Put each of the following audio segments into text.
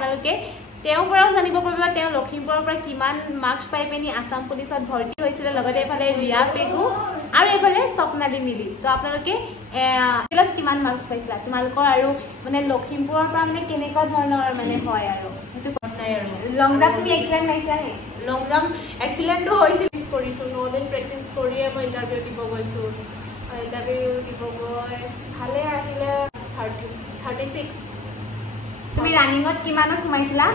আপোনালোকে তেওঁ পৰাও জানিব পাৰিব তেওঁ লখিমপুৰৰ পৰা কিমান মাৰ্কছ পাই পেনি আসাম পুলিচত ভৰ্তি হৈছিল লগতে এফালে ৰিয়া পেগু আৰু এফালে স্বপ্নালী মিলি তো আপোনালোকে কিমান মাৰ্কছ পাইছিলা তোমালোকৰ আৰু মানে লখিমপুৰৰ পৰা মানে কেনেকুৱা ধৰণৰ মানে হয় আৰু সেইটো নাই আৰু লং জাম্প তুমি এক্সিলেন্ট মাৰিছা নে লং জাম্প এক্সিলেন্টটো হৈছিল কৰিছো 9 দিন প্ৰেক্টিছ কৰিয়ে মই ইন্টাৰভিউ দিব গৈছো ইন্টাৰভিউ দিব গৈ ভালে আহিলে 36 তুমি ৰানিংত কিমানত সোমাইছিলা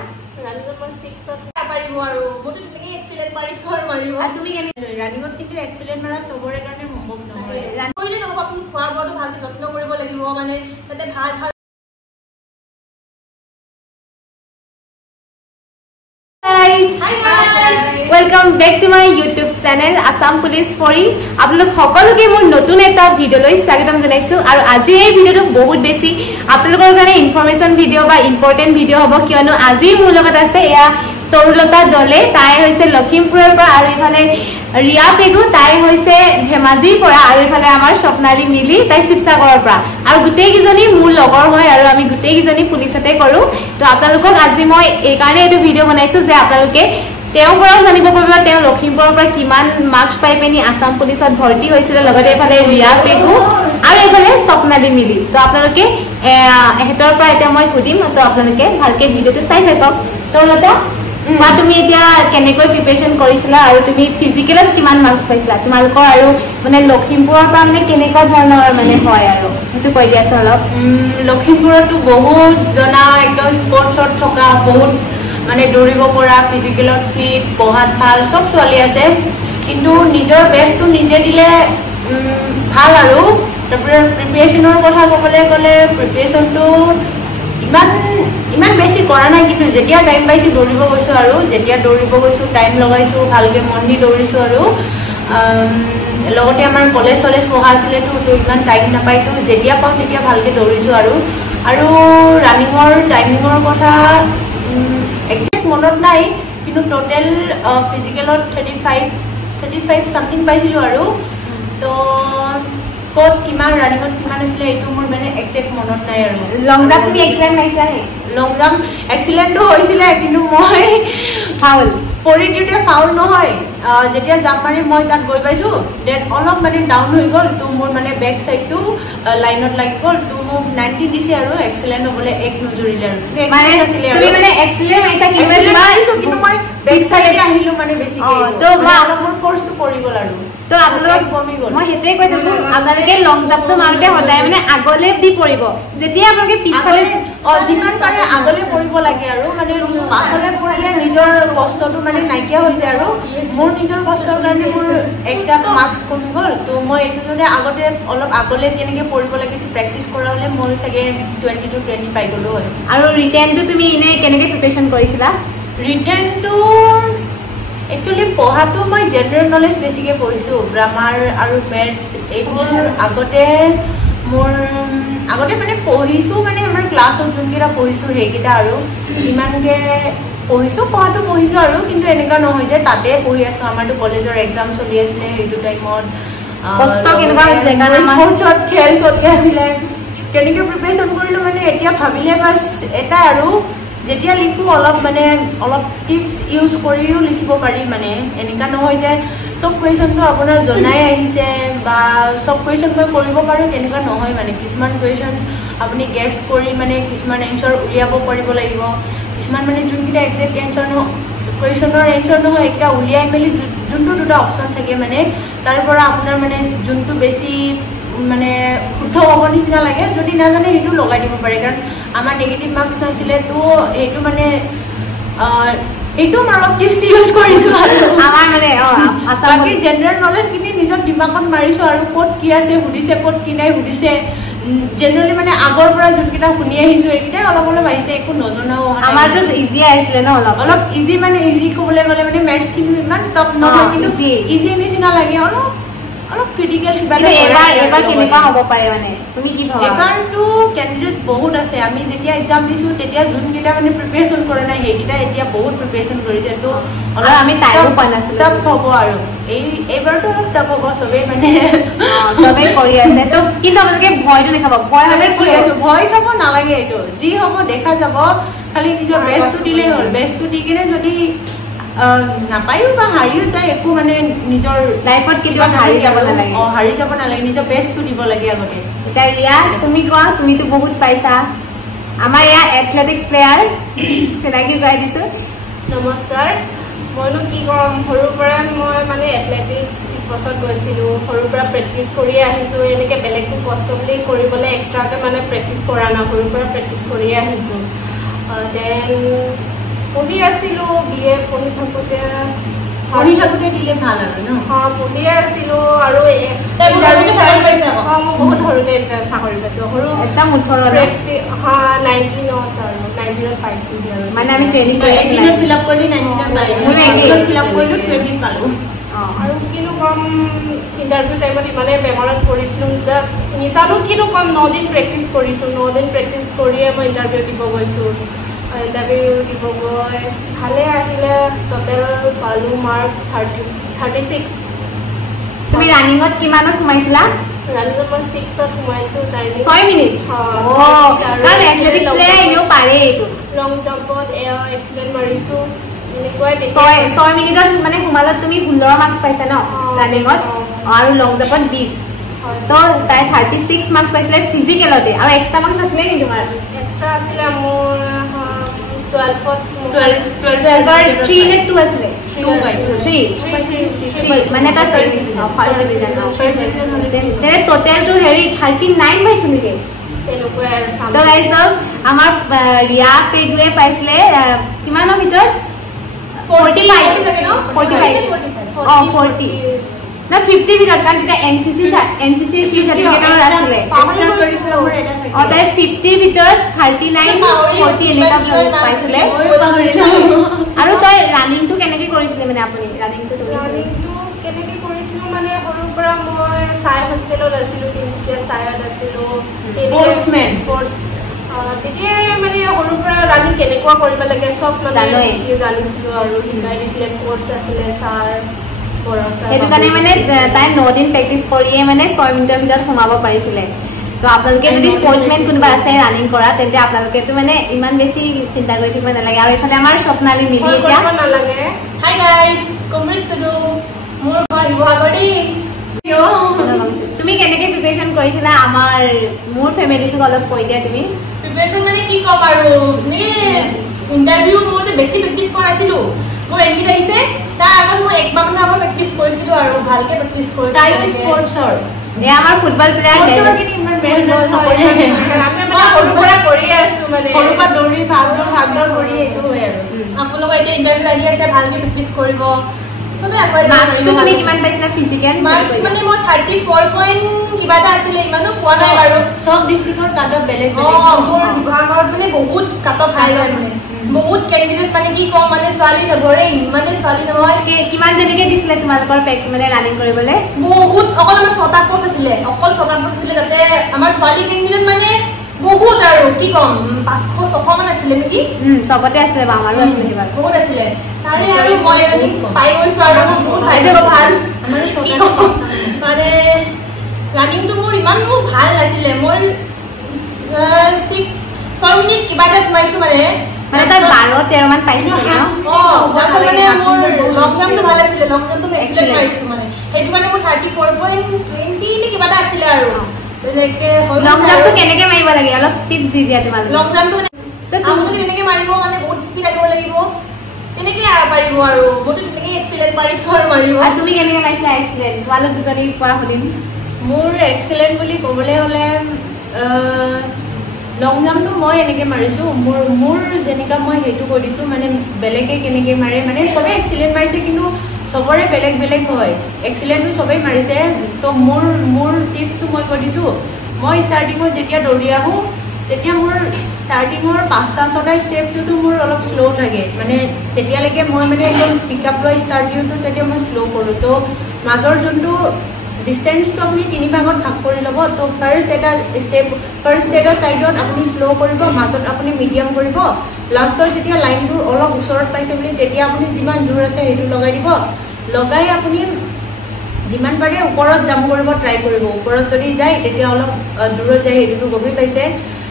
ৰানিংত মই 6ত পাৰিব আৰু মইতো তুমি এক্সিলেন্ট মাৰিছো আৰু মাৰিব আৰু তুমি ৰানিংত কিন্তু এক্সিলেন্ট মাৰা সবৰে কাৰণে সম্ভৱ নহয় কৰিলে নহব আপুনি খোৱা বোৱাটো ভালকৈ যত্ন কৰিব লাগিব মানে তাতে ভাল ভাল Welcome back to my YouTube channel Assam Police Pori. আপোনালোক সকলোকে মোৰ নতুন এটা ভিডিঅলৈ স্বাগতম জনাইছো আৰু আজি এই ভিডিঅটো বহুত বেছি আপোনালোকৰ কাৰণে ইনফৰমেশন ভিডিঅ বা ইম্পৰ্টেন্ট ভিডিঅ হ'ব কিয়নো আজি মোৰ লগত আছে এয়া তৰুলতা দলে তাই হৈছে লখিমপুৰৰ পৰা আৰু ইফালে ৰিয়া পেগু তাই হৈছে ধেমাজিৰ পৰা আৰু ইফালে আমাৰ স্বপ্নালী মিলি তাই শিৱসাগৰৰ পৰা আৰু গোটেই কিজনী মোৰ লগৰ হয় আৰু আমি গোটেই কিজনী পুলিচতে কৰো তো আপোনালোকক আজি মই এই কাৰণে এইটো ভিডিঅ বনাইছো যে আপোনালোকে তেওঁ পৰাও জানিব পাৰিব তেওঁ লখিমপুৰৰ পৰা কিমান মাৰ্কছ পাই পেনি আসাম পুলিচত ভৰ্তি হৈছিল লগতে এফালে ৰিয়া পেগু আৰু এফালে স্বপ্নালী মিলি তো আপোনালোকে এহেতৰ পৰা এতিয়া মই সুধিম তো আপোনালোকে ভালকে ভিডিঅটো চাই থাকক তৰুলতা বা তুমি এতিয়া কেনেকৈ প্ৰিপাৰেচন কৰিছিলা আৰু তুমি ফিজিকেলত কিমান মাৰ্কছ পাইছিলা তোমালোকৰ আৰু মানে লখিমপুৰৰ পৰা মানে কেনেকুৱা ধৰণৰ মানে হয় আৰু সেইটো কৈ দিয়াচোন অলপ লখিমপুৰতো বহুত জনা একদম স্পৰ্টছত থকা বহুত মানে দৌৰিব পৰা ফিজিকেলত ফিট পঢ়াত ভাল সব ছোৱালী আছে কিন্তু নিজৰ বেষ্টটো নিজে দিলে ভাল আৰু প্ৰিপাৰেচনৰ কথা ক'বলৈ গ'লে প্ৰিপাৰেচনটো ইমান বেছি কৰা নাই কিন্তু যেতিয়া টাইম পাইছো দৌৰিব গৈছো আৰু যেতিয়া দৌৰিব গৈছো টাইম লগাইছো ভালকে মন দি দৌৰিছো আৰু লগতে আমাৰ কলেজ পঢ়া আছিলেতো তো ইমান টাইম নাপাইতো যেতিয়া পাওঁ তেতিয়া ভালকে দৌৰিছো আৰু ৰানিঙৰ টাইমিঙৰ কথা একজেক্ট মনত নাই কিন্তু টোটেল ফিজিকেলত 35 সামথিং পাইছিলো আৰু তো কত কিমান ৰানিঙত কিমান আছিল এইটো মোৰ মানে একজেক্ট মনত নাই আৰু লং জাম্প তুমি এক্সিলেন্ট মাৰিছা নে লং জাম্প এক্সিলেন্টটো হৈছিল কিন্তু মই ফাউল পৰি দিওঁতে ফাউল নহয় যেতিয়া জাম্প মাৰি মই তাত গৈ পাইছো দেন অলপ মানে ডাউন হৈ গ'ল তো মোৰ মানে বেক সাইডটো লাইনত লাগি গ'ল তো মোক 90 দিছে আৰু এক্সিলেন্ট হ'বলে এক নজৰিলে আৰু মানে আছিলে আৰু তুমি মানে এক্সিলেন্ট মাৰিছা কিন্তু মই বেক সাইডে আহিলো মানে বেছি তো মোৰ ফোৰ্সটো পৰি গ'ল আৰু তো আপোনালোক কমি গ'ল মই হেতে কৈ থাকো আপোনালোকে লং জাম্পটো মাৰতে হদাই মানে আগলে দি পৰিব যেতিয়া আপোনালোকে পিছফালে যিমান পাৰে আগলে পৰিব লাগে আৰু মানে পাছলে পৰিলে নিজৰ কষ্টটো মানে নাইকিয়া হৈ যায় আৰু মোৰ নিজৰ কষ্টৰ কাৰণে মোৰ একটা মাৰ্কস কমি গ'ল তো মই এইটো যদি আগতে অলপ আগলে কেনেকে পৰিব লাগে তো প্ৰেক্টিস কৰা হলে মোৰ সাগে 20 to 20 পাই গ'লো হয় আৰু ৰিটেনটো তুমি ইনে কেনেকে প্ৰিপাৰেচন কৰিছিলা ৰিটেনটো একচুয়ালি পঢ়াটো মই জেনাৰেল নলেজ বেছিকে পঢ়িছো গ্ৰামাৰ আৰু মেথছ এইবোৰ আগতে মানে পঢ়িছো মানে আমাৰ ক্লাছত যোনকেইটা পঢ়িছো সেইকেইটা আৰু ইমানকে পঢ়াটো পঢ়িছো আৰু কিন্তু এনেকা নহয় যে তাতে পঢ়ি আছো আমাৰটো কলেজৰ এক্সাম চলি আছিলে সেইটো টাইমত কষ্ট কেনেকুৱা হৈছিলে কাৰণ স্পৰ্টছত খেল চলি আছিলে কেনেকে প্ৰিপাৰেচন কৰিলো মানে এতিয়া ভাবিলে বাস এটা আৰু যেতিয়া লিখো অলপ টিপস ইউজ কৰিও লিখিব পাৰি মানে এনেকা নহয় যে সব কোৱেশ্যনটো আপোনাৰ জনাই আহিছে বা সব কোৱেশ্যন মই কৰিব পাৰো তেনেকা নহয় মানে কিছুমান কোৱেশ্যন আপুনি গেছ কৰি মানে কিছুমান এনসাৰ উলিয়াব পাৰিব লাগিব কিছুমান মানে যোনকেইটা একজেক্ট এনসাৰ কোৱেশ্যনৰ এনসাৰ নহয় এটা উলিয়াই মেলি যোনটো দুটা অপচন থাকে মানে তাৰ পৰা আপোনাৰ মানে যোনটো বেছি মানে শুদ্ধ হ'ব নিচিনা লাগে যদি নাজানে সেইটো লগাই দিব পাৰে কাৰণ আমাৰ নেগেটিভ মাৰ্কস নাছিলে তো এইটো মানে এইটো অলপ টিপস ইউজ কৰিছো আৰু আমাৰ মানে বাকি জেনাৰেল নলেজ কিনি নিজৰ দিমাগত মাৰিছো আৰু ক'ত কি আছে সুধিছে ক'ত কি নাই সুধিছে জেনাৰেলি মানে আগৰ পৰা যোনকেইটা শুনি আহিছো এইকেইটাই অলপ আহিছে একো নজনাও আমাৰটো ইজি আহিছিলে ন অলপ ইজি মানে ইজি ক'বলৈ গ'লে মানে মেথছ কিন্তু ইমান টপ নহয় কিন্তু ইজি নিচিনা লাগে অলপ অলপ ক্ৰিটিকেল কিবা এবাৰ কেনেকুৱা হ'ব পাৰে মানে তুমি কি ভাবা এবাৰটো কেণ্ডিডেট বহুত আছে আমি যেতিয়া এক্সাম দিছো তেতিয়া যোনকেইটা মানে প্ৰিপেৰেশ্যন কৰা নাই সেইকেইটা এতিয়া বহুত প্ৰিপেৰেশ্যন কৰিছে তো অলপ আমি টাইমো পোৱা নাছিলো টপ হ'ব আৰু এইবাৰটো অলপ টপ হ'ব চবেই মানে চবেই কৰি আছে তো কিন্তু আপোনালোকে ভয়টো দেখাব ভয় হ'লে কৰি আছো ভয় খাব নালাগে এইটো যি হ'ব দেখা যাব খালি নিজৰ বেষ্টটো দিলেই হ'ল বেষ্টটো দি কিনে যদি নাপায়ো বা হাৰিও যায় একো মানে নিজৰ লাইফত কেতিয়াবা হাৰি যাব নালাগে নিজৰ বেষ্টটো দিব লাগে আগতে এতিয়া ৰিয়া তুমি কোৱা তুমিতো বহুত পাইছা আমাৰ এয়া এথলেটিক্স প্লেয়াৰ চিনাকি কৰাই দিছো নমস্কাৰ মইনো কি ক'ম সৰুৰ পৰা মই মানে এথলেটিক্স স্পৰ্টছত গৈছিলোঁ সৰুৰ পৰা প্ৰেক্টিছ কৰিয়ে আহিছোঁ এনেকৈ বেলেগটো কষ্ট বুলি কৰিবলৈ এক্সট্ৰাকৈ মানে প্ৰেক্টিছ কৰা নাই সৰুৰ পৰা প্ৰেক্টিছ কৰিয়ে আহিছোঁ দেন পঢ়ি আছিলোঁ BA পঢ়ি থাকোঁতে দিলে ভাল আৰু ন পঢ়িয়ে আছিলোঁ আৰু বহুত সৰুতে চাকৰি পাইছোঁ সৰু একদম 18 19ত আৰু 19ত পাইছিলোঁ আৰু মানে আমি ট্ৰেইনিং কৰি ফিল আপ কৰি 19ত ফিল আপ কৰিলোঁ ট্ৰেইনিং পালোঁ আৰু কিনো কম ইণ্টাৰভিউ টাইমত ইমানেই বেমাৰত পৰিছিলোঁ জাষ্ট মিছানো কিনো কম 9 দিন প্ৰেক্টিছ কৰিছোঁ 9 দিন প্ৰেক্টিছ কৰিয়ে মই ইণ্টাৰভিউ দিব গৈছোঁ ইণ্টাৰভিউ দিব গৈ ভালে আহিলে টোটেল পালোঁ মাৰ্ক 36 তুমি ৰানিঙত কিমানত সোমাইছিলা ৰানিঙত মই 6ত সোমাইছোঁ টাইমিং 6 মিনিট কাৰণ এথলেটিক্স প্লেয়াৰ এনেও পাৰে এইটো লং জাম্পত এক্সিলেণ্ট মাৰিছোঁ এনেকুৱাই 6 মিনিটত মানে সোমালত তুমি 16 মাৰ্কছ পাইছা ন ৰানিঙত আৰু লং জাম্পত 20 তো তাই 36 মাৰ্কছ পাইছিলে ফিজিকেলতে আৰু এক্সট্ৰা মাৰ্কছ আছিলে নেকি তোমাৰ এক্সট্ৰা আছিলে মোৰ 12ত 12 3 নে 2 আছিলে 3 মানে এটা তেনে টোটেলটো হেৰি 39 পাইছে নেকি তেনেকুৱাই আৰু তো গাইছ আমাৰ ৰিয়া পেডুৱে পাইছিলে কিমানৰ ভিতৰত 45 না 50 ভিতৰত কাৰণ তেতিয়া NCC চাৰ্টিফিকেটৰ আছিলে তাই 50 ভিতৰত 39 40 এনেকুৱা পাইছিলে আৰু তই ৰানিংটো কেনেকৈ কৰিছিলে মানে আপুনি ৰানিংটো কেনেকৈ কৰিছিলোঁ মানে সৰুৰ পৰা মই চাই হোষ্টেলত আছিলোঁ তিনিচুকীয়া চাইত আছিলোঁ স্পৰ্টছ তেতিয়াই মানে সৰুৰ পৰা ৰানিং কেনেকুৱা কৰিব লাগে চব মানে জানিছিলোঁ আৰু শিকাই দিছিলে কোৰ্চ আছিলে ছাৰ সেইটো কাৰণে মানে তাই 9 দিন প্ৰেক্টিছ কৰিয়ে মানে 6 মিনিটৰ ভিতৰত সোমাব পাৰিছিলে তো আপোনালোকে যদি স্পৰ্টছমেন কোনোবা আছে ৰানিং কৰা তেন্তে আপোনালোকেতো মানে ইমান বেছি চিন্তা কৰি থাকিব নালাগে আৰু এইফালে আমাৰ স্বপ্নালী মিলি এতিয়া নালাগে হাই গাইজ কমৰেডছ মোৰ ঘৰ শিৱসাগৰী তুমি কেনেকৈ প্ৰিপেৰেশ্যন কৰিছিলা আমাৰ মোৰ ফেমিলিটোক অলপ কৈ দিয়া তুমি প্ৰিপেৰেশ্যন মানে কি ক'ম আৰু ইণ্টাৰভিউ মোৰ বেছি প্ৰেক্টিছ কৰা নাছিলোঁ মোৰ এডমিট আহিছে তাৰ আগত মই একমাহ মানৰ আগত প্ৰেক্টিছ কৰিছিলোঁ আৰু ভালকৈ প্ৰেক্টিছ কৰিছিলোঁ তাইও স্পৰ্টছৰ আমাৰ ফুটবল প্লেয়াৰ সৰুৰ পৰা কৰিয়ে আছোঁ মানে সৰুৰ পৰা দৌৰি ভাগদৌৰ কৰি এইটো হয় আৰু আপোনালোকৰ এতিয়া ইণ্টাৰভিউ আহি আছে ভালকৈ প্ৰেক্টিছ কৰিব তুমি কিমান পাইছিলা ফিজিকেল মাৰ্কছ মানে মই 34 পইণ্ট কিবা এটা আছিলে ইমানো পোৱা নাই বাৰু সব ডিষ্ট্ৰিক্টৰ কাটঅফ বেলেগ মোৰ বিভাগত মানে বহুত কাটঅফ হাই হয় মানে বহুত কেণ্ডিডেট মানে কি কম মানে ছোৱালী নভৰে ইমানে ছোৱালী নহয় কিমান যেনেকৈ দিছিলে তোমালোকৰ মানে ৰানিং কৰিবলৈ বহুত অকল আমাৰ 6টা পোষ্ট আছিলে তাতে আমাৰ ছোৱালী কেণ্ডিডেট মানে বহুত আৰু কি কম 500-600 মান আছিলে নেকি চবতে আছিলে বা আমাৰো আছিলে সেইবাৰ বহুত আছিলে তাৰে আৰু মই ৰানিং পাই গৈছোঁ আৰু বহুত ভাল মানে ৰানিংটো মোৰ ইমান ভাল নাছিলে মোৰ 6 মিনিট কিবা এটা সোমাইছোঁ মানে তই 12-13 মান পাইছিলি ন মানে মোৰ লং জাম্পটো ভাল আছিলে লং জাম্পটো মই এক্সিলেণ্ট মাৰিছোঁ মানে সেইটো মানে মোৰ 34.20 নে কিবা এটা আছিলে আৰু লং জাম্পটো কেনেকৈ মাৰিব লাগে অলপ টিপছ দি দিয়া তোমালোকে লং জাম্পটো আপুনি কেনেকৈ মাৰিব মানে বহুত স্পীড আহিব লাগিব তেনেকৈ পাৰিব আৰু মইতো তেনেকৈ এক্সিলেণ্ট পাৰিছোঁ আৰু মাৰিব আৰু তুমি কেনেকৈ মাৰিছিলা এক্সিলেণ্ট তোমালোক দুজনীৰ পৰা সুধিম মোৰ এক্সিলেণ্ট বুলি ক'বলৈ হ'লে লং জাম্পটো মই এনেকৈ মাৰিছোঁ মোৰ যেনেকুৱা মই সেইটো কৈ দিছোঁ মানে বেলেগে কেনেকৈ মাৰে মানে চবেই এক্সিলেণ্ট মাৰিছে কিন্তু চবৰে বেলেগ বেলেগ হয় এক্সিলেণ্টটো চবেই মাৰিছে তো মোৰ টিপছটো মই কৈ দিছোঁ মই ষ্টাৰ্টিঙত যেতিয়া দৌৰি আহোঁ তেতিয়া মোৰ ষ্টাৰ্টিঙৰ 5টা-6টা ষ্টেপটোতো মোৰ অলপ শ্ল' লাগে মানে তেতিয়ালৈকে মই মানে একদম পিক আপ লোৱা ষ্টাৰ্ট দিওঁতো তেতিয়া মই শ্ল' কৰোঁ তো মাজৰ যোনটো ডিষ্টেঞ্চটো আপুনি 3 ভাগত ভাগ কৰি ল'ব তো ফাৰ্ষ্ট ষ্টেটৰ সাইডত আপুনি স্লো কৰিব মাজত আপুনি মিডিয়াম কৰিব লাষ্টৰ যেতিয়া লাইনটো অলপ ওচৰত পাইছে বুলি তেতিয়া আপুনি যিমান দূৰ আছে সেইটো লগাই দিব লগাই আপুনি যিমান পাৰে ওপৰত জাম্প কৰিব ট্ৰাই কৰিব ওপৰত যদি যায় তেতিয়া অলপ দূৰত যায় সেইটো গভীৰ পাইছে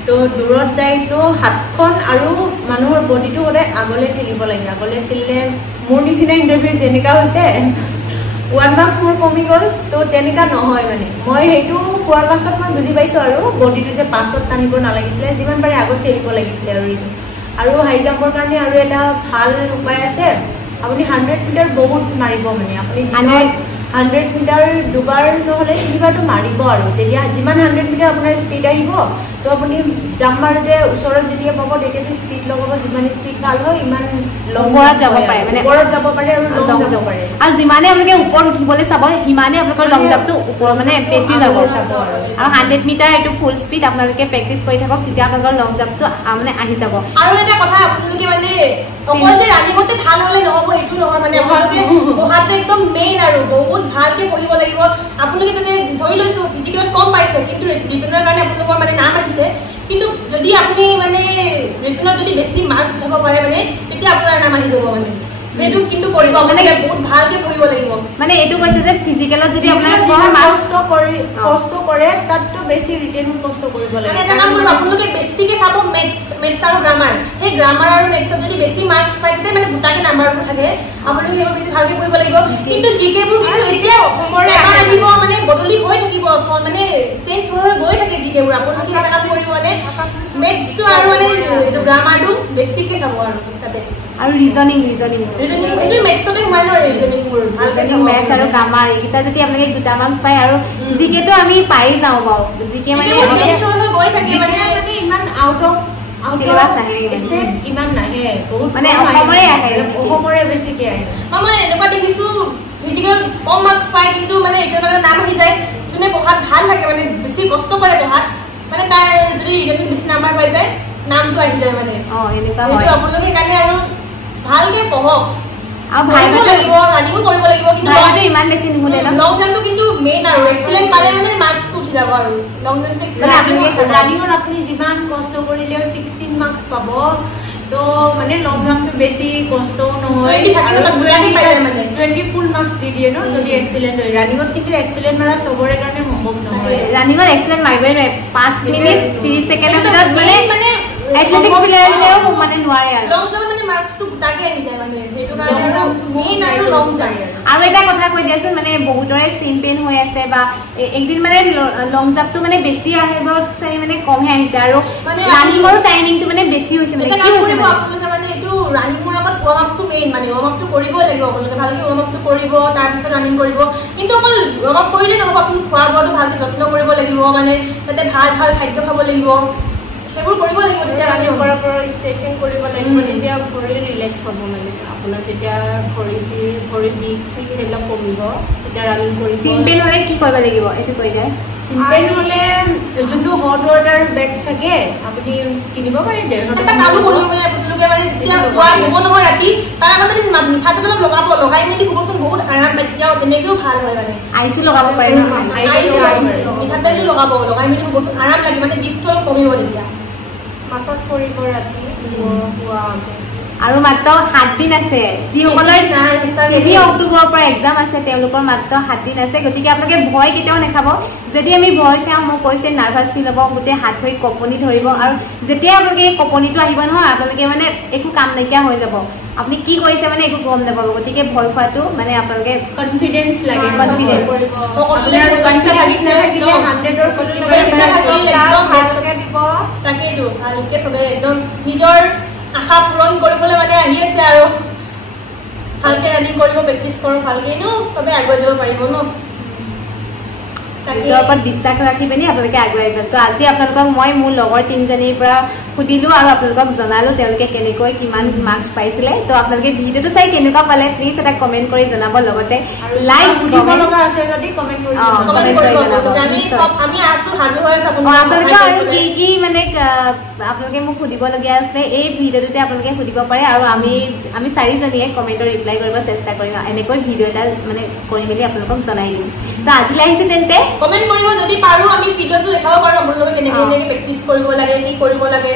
তো দূৰত যায় তো হাতখন আৰু মানুহৰ বডিটো হলে আগলে ঠেলিব লাগে আগলে ঠেলিলে মোৰ নিচিনা ইন্টাৰভিউ যেনেকা হৈছে 1 মাৰ্কস মোৰ কমি গল তো তেনেকা নহয় মানে মই হেতু কোৱাৰ পাছত মই বুজি পাইছো আৰু বডিটো যে পাছত টানিব নালাগিছিলে যিমান পাৰে আগত ঠেলিব লাগিছিলে আৰু হাই জাম্পৰ কাৰণে আৰু এটা ভাল উপায় আছে আপুনি 100 মিটাৰ বহুত মাৰিব মানে আপুনি 100 মিটাৰ দুবাৰ নহলে তিনিবাৰটো মাৰিব আৰু তেতিয়া যিমান 100 মিটাৰ আপোনাৰ স্পীড আহিব তো আপুনি জাম্প মাৰোতে ওচৰত যেতিয়া পাব তেতিয়াটো স্পীড লগাব যিমান স্পীড ভাল হয় ইমান ওপৰত যাব পাৰে মানে ওপৰত যাব পাৰে আৰু লং যাব পাৰে আৰু যিমানে আপোনালোকে ওপৰত উঠিবলৈ চাব সিমানে আপোনালোকৰ লং জাম্পটো ওপৰ মানে বেছি যাব আৰু 100 মিটাৰ এইটো ফুল স্পীড আপোনালোকে প্ৰেক্টিছ কৰি থাকক তেতিয়া আপোনালোকৰ লং জাম্পটো মানে আহি যাব আৰু এটা কথা আপোনালোকে মানে অকল যে ৰানিঙতে ভাল হলে নহব এইটো নহয় মানে আপোনালোকে পঢ়াটো একদম মেইন আৰু বহুত ভালকে পঢ়িব লাগিব আপোনালোকে মানে ধৰি লৈছো ফিজিকেলত কম পাইছে কিন্তু ৰিটেনৰ কাৰণে আপোনালোকৰ মানে নাম আহিছে কিন্তু যদি আপুনি মানে ৰিটেনত যদি বেছি মাৰ্কস উঠাব পাৰে মানে তেতিয়া আপোনাৰ নাম আহি যাব মানে সেইটো কিন্তু কৰিব মানে বহুত ভালকে পঢ়িব লাগিব মানে এইটো কৈছে যে ফিজিকেলত যদি আপোনাৰ কষ্ট কৰে তাতটো বেছি ৰিটেনত কষ্ট কৰিব লাগে মানে এটা কাম কৰিব আপোনালোকে বেছিকে চাব মেথছ আৰু গ্ৰামাৰ সেই গ্ৰামাৰ আৰু মেথছত যদি বেছি মাৰ্কস পায় তেতিয়া মানে গোটাকে নাম্বাৰবোৰ থাকে আপোনালোকে সেইবোৰ বেছি ভালকে পঢ়িব লাগিব কিন্তু জিকেবোৰ কিন্তু এতিয়া এবাৰ আহিব মানে বদলি হৈ থাকিব মানে চেঞ্জ হৈ গৈ থাকে জিকেবোৰ আপোনালোকে এটা কাম কৰিব মানে মেথছটো আৰু মানে গ্ৰামাৰটো বেছিকে চাব আৰু তাতে আৰু ৰিজনিং এইটো মেথছতে সোমাই ন ৰিজনিংবোৰ ৰিজনিং মেথছ আৰু গ্ৰামাৰ এইকেইটা যদি আপোনালোকে দুটা মাৰ্কস পায় আৰু জিকেটো আমি পাৰি যাওঁ বাৰু জিকে মানে গৈ থাকে মানে ইমান আউট অফ সিলেবাস নাহে ষ্টেপ ইমান নাহে বহুত মানে অসমৰে বেছিকে আহে মই এনেকুৱা দেখিছো ফিজিকেল কম মাৰ্কস পায় কিন্তু মানে ৰিটেনৰ নাম আহি যায় যোনে পঢ়াত ভাল থাকে মানে বেছি কষ্ট কৰে পঢ়াত মানে তাৰ যদি ৰিটেনত বেছি নাম্বাৰ পাই যায় নামটো আহি যায় মানে এনেকুৱা হয় আপোনালোকে কাৰণে আৰু ভালকে পঢ়ক আৰু ভাইবো লাগিব ৰানিংও কৰিব লাগিব কিন্তু ভাইবো ইমান বেছি নহলে ন লং জাম্পটো কিন্তু মেইন আৰু এক্সেলেন্ট পালে মানে মাৰ্কসটো উঠি যাব আৰু লং জাম্পটো ৰানিংত আপুনি যিমান কষ্ট কৰিলেও 16 মাৰ্কস পাব তো মানে লং জাম্পটো বেছি কষ্টও নহয় আৰু 20 ফুল মাৰ্কস দি দিয়ে ন যদি এক্সেলেন্ট হয় ৰানিংত কিন্তু এক্সেলেন্ট মাৰা সবৰে কাৰণে সম্ভৱ নহয় ৰানিংত এক্সেলেন্ট মাৰিবই নোৱাৰে 5 মিনিট 30 সেকেন্ডৰ ভিতৰত মানে এথলেটিক্স প্লেয়াৰলেও মানে নোৱাৰে আৰু লং জাম্প মানে মাৰ্কসটো গোটাকে আহি যায় মানে সেইটো কাৰণে মেইন আৰু লং জাম্প আৰু এটা কথা কৈ দিয়াচোন মানে বহুতৰে চিন পেইন হৈ আছে বা একদিন মানে লং জাম্পটো মানে বেছি আহিব চাই মানে কমহে আহিছে আৰু ৰানিংৰ টাইমিংটো মানে বেছি হৈছে মানে কি হৈছে আপোনালোকে মানে এইটো ৰানিংৰ আগত ৱাৰ্ম আপটো মেইন মানে ৱাৰ্ম আপটো কৰিবই লাগিব আপোনালোকে ভালকে ৱাৰ্ম আপটো কৰিব তাৰপিছত ৰানিং কৰিব কিন্তু অকল ৱাৰ্ম আপ কৰিলে নহ'ব আপুনি খোৱা বোৱাটো ভালকে যত্ন কৰিব লাগিব মানে তাতে ভাল খাদ্য খাব লাগিব সেইবোৰ কৰিব লাগিব তেতিয়া ৰানিং কৰাৰ পৰা ষ্ট্ৰেচিং কৰিব লাগিব তেতিয়া ভৰি ৰিলেক্স হ'ব মানে আপোনাৰ তেতিয়া ভৰি বিষ সেইবিলাক কমিব তেতিয়া ৰানিং কৰি চিম্পল হ'লে কি কৰিব লাগিব এইটো কৈ দিয়ে চিম্পল হ'লে যোনটো হট ৱাটাৰ বেগ থাকে আপুনি কিনিব পাৰে এটা কালো কৰিব মানে আপোনালোকে মানে যেতিয়া খোৱা হ'ব নহয় ৰাতি তাৰ আগতে মিঠাতেল অলপ লগাই মেলি শুবচোন বহুত আৰাম পায় তেতিয়াও তেনেকৈও ভাল হয় মানে আইচো লগাব পাৰে মিঠাতেলটো লগাই মেলি শুবচোন আৰাম লাগে মানে বিষটো অলপ কমিব তেতিয়া মাছাজ কৰিব ৰাতি শোৱা আৰু মাত্ৰ 7 দিন আছে যিসকলৰ 3 অক্টোবৰৰ পৰা এক্সাম আছে তেওঁলোকৰ মাত্ৰ 7 দিন আছে গতিকে আপোনালোকে ভয় কেতিয়াও নাখাব যদি আমি ভয় খাওঁ মই কৈছে নাৰ্ভাছ ফিল হ'ব গোটেই হাত ভৰি কঁপনি ধৰিব আৰু যেতিয়া আপোনালোকে কঁপনিটো আহিব নহয় আপোনালোকে মানে একো কাম নাইকিয়া হৈ যাব আপুনি কি কৰিছে মানে একো গম নাপাব গতিকে ভয় খোৱাটো মানে আপোনালোকে কনফিডেন্স লাগে কনফিডেন্স আপোনাৰ কনফিডেন্স নাথাকিলে 100ৰ ভালকে দিব তাকেইতো ভালকে চবে একদম নিজৰ আশা পূৰণ কৰিবলৈ মানে আহি আছে আৰু ভালকে ৰানিং কৰিব প্ৰেক্টিছ কৰক ভালকে চবে আগুৱাই যাব পাৰিব ন নিজৰ ওপৰত বিশ্বাস ৰাখি পিনি আপোনালোকে আগুৱাই যাওক তো আজি আপোনালোকক মই মোৰ লগৰ 3জনীৰ পৰা সুধিলো আৰু আপোনালোকক জনালো তেওঁলোকে কেনেকৈ কিমান মাৰ্কছ পাইছিলে তো আপোনালোকে ভিডিঅ'টো চাই কেনেকুৱা পালে প্লিজ এটা কমেন্ট কৰি জনাব লগতে লাইক দিব লগা আছে যদি কমেন্ট কৰি জনাব আমি আছো হাজু হৈ আছো আপোনালোকে আৰু কি মানে আপোনালোকে মোক সুধিবলগীয়া আছে এই ভিডিঅ'টোতে আপোনালোকে সুধিব পাৰে আৰু আমি চাৰিজনীয়ে কমেন্টৰ ৰিপ্লাই কৰিব চেষ্টা কৰিম এনেকৈ ভিডিঅ' এটা মানে কৰি মেলি আপোনালোকক জনাই দিম তো আজিলৈ আহিছে তেন্তে কমেন্ট কৰিব যদি পাৰো আমি ভিডিঅ'টো দেখাব পাৰো আপোনালোকে কেনেকৈ প্ৰেক্টিচ কৰিব লাগে কি কৰিব লাগে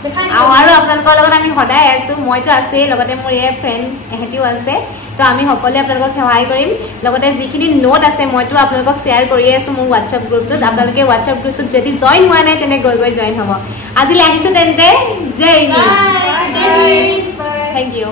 আৰু আপোনালোকৰ লগত আমি সদায় আছো মইতো আছেই লগতে মোৰ এই ফ্ৰেণ্ড এহেঁতিও আছে তো আমি সকলোৱে আপোনালোকক সহায় কৰিম লগতে যিখিনি নোট আছে মইতো আপোনালোকক শ্বেয়াৰ কৰি আছো মোৰ হোৱাটছএপ গ্ৰুপটোত আপোনালোকে হোৱাটছএপ গ্ৰুপটোত যদি জইন হোৱা নাই তেনে গৈ জইন হ'ব আজিলৈ আহিছো তেন্তে জয় হিন্দ বাই থেংক ইউ